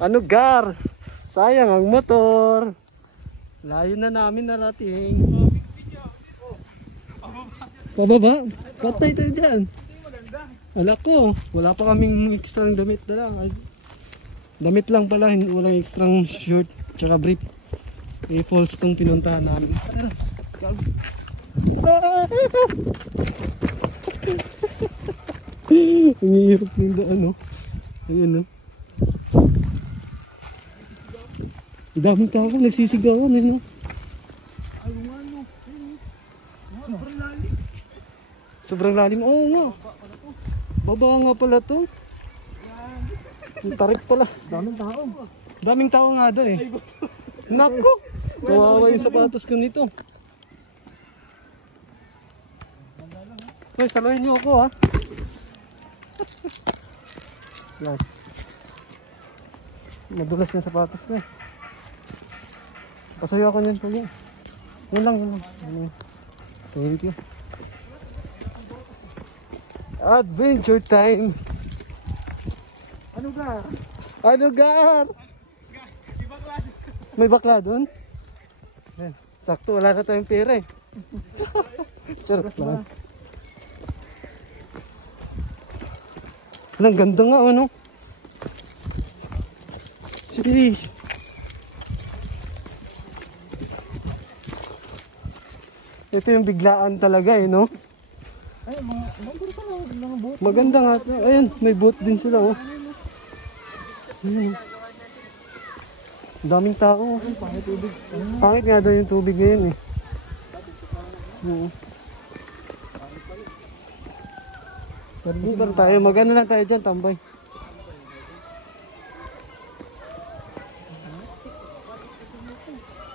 Ano Gar? Sayang ang motor. Layo na namin narating. Pababa? Patay tayo dyan. Alak ko, wala pa kaming extra ng damit na lang. Damit lang pala, walang extra shirt tsaka brief. Falls tong pinuntahan namin. Ang hirap ng daan, no? Ayun, no? Daming tao nagsisigawan, no? Sobrang lalim. Sobrang lalim, oo nga. Baba nga pala to. Ang tarik pala. Daming tao. Daming tao nga daw eh. Nako! Kawawa yung sapatos ko nito. Hoy, saluhin niyo ako ha. Yan. Madulas yung sapatos ko eh. Pasuyo ako niyan po yan. Yun lang, yun lang. Thank you. Adventure time. Ano ka? Ano Gar? May bakla doon? Sakto, wala na tayong pera eh. Charot lang. Ang ganda nga ano. Sheesh. Ito yung biglaan talaga eh, no? Ay, mga boat. Maganda nga. Ayun, may boat din sila oh. Daming tao. Pangit tubig. Pangit nga daw yung tubig ngayon eh. Oo. Dito tayo, magano lang tayo dyan, tambay.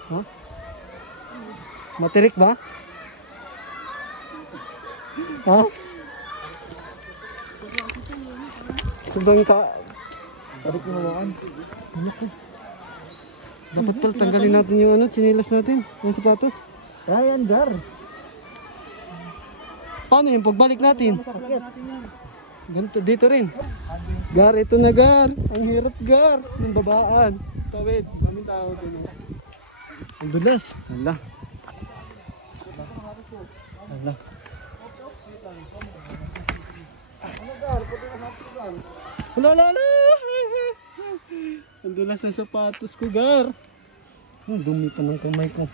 Huh? Matirik ba? Ha? Sobrang Tarik yung hawakan. dapat pala tanggalin natin yung ano, chinilas natin, yung sapatos. Ayan, Gar. Paano yung pagbalik natin? Sakit. Ganito, dito rin. Gar, ito na Gar. Ang hirap Gar. Yung babaan. Tawid, daming tao din. Ang dulas. Hala. Hala. Ano, Gar? Pwede na natin, Gar. Hala, hala. Ang dulas ng sapatos ko Gar. Ang dumi pa ng kamay ko.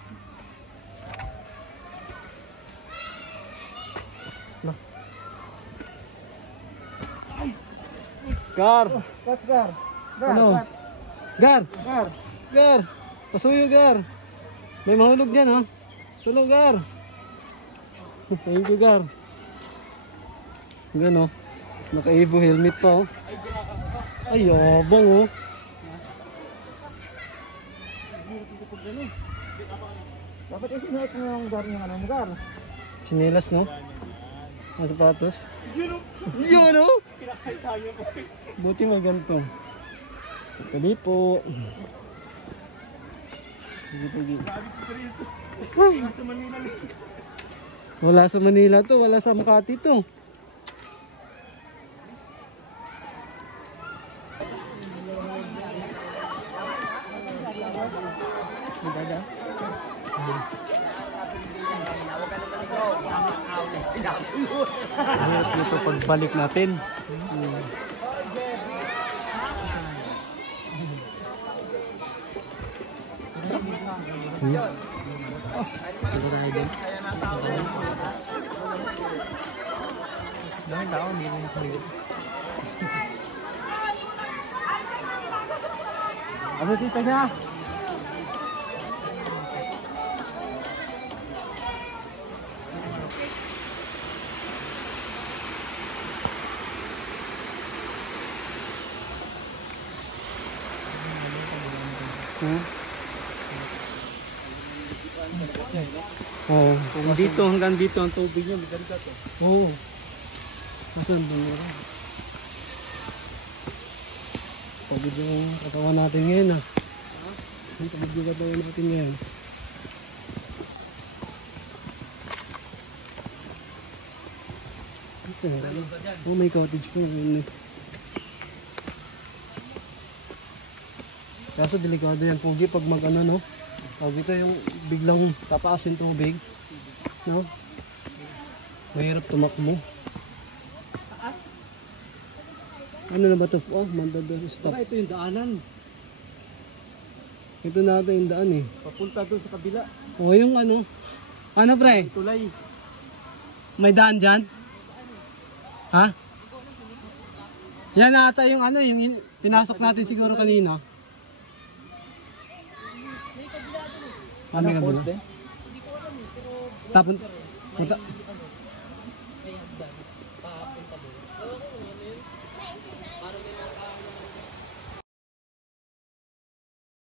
Gar! Kat, Gar. Gar, Ano? kat. Gar! Gar. Gar! Pasuyo Gar! May mahulog dyan ha! Sulong Gar! Thank you Gar! Gan oh. Naka-Evo helmet pa oh. Ay yabang oh. Dapat isinuot mo yung Gar yung ano mo, Gar. Sinilas no? Ang sapatos. Yun oh! Buti maganto. Kalipo. Sige. Wala sa Manila to, wala sa Makati to. Maganda. Hirap nito pagbalik natin. Ito tayo din. Daming tao, hindi rin nakaligot. Ano tita niya? Oh, dito hanggang dito ang tubig niya, maganda to. Oo. Nasaan ba nga? Pagod yung katawan natin ngayon ah. Pagod yung katawan natin ngayon. Ito, oh, may cottage po. Kaso delikado yan Pogi pag mag ano no. Pag ito yung biglang tapaasin tubig. No? Mahirap tumakbo. Taas. Ano na ba ito? Oh, mandado stop. Baka ito yung daanan. Ito na ata yung daan eh. Papunta doon sa kabila. O yung ano. Ano pre? Tulay. May daan dyan? Ha? Yan ata yung ano, yung pinasok natin siguro kanina. Ano ka ba? din? Tapon. Punta.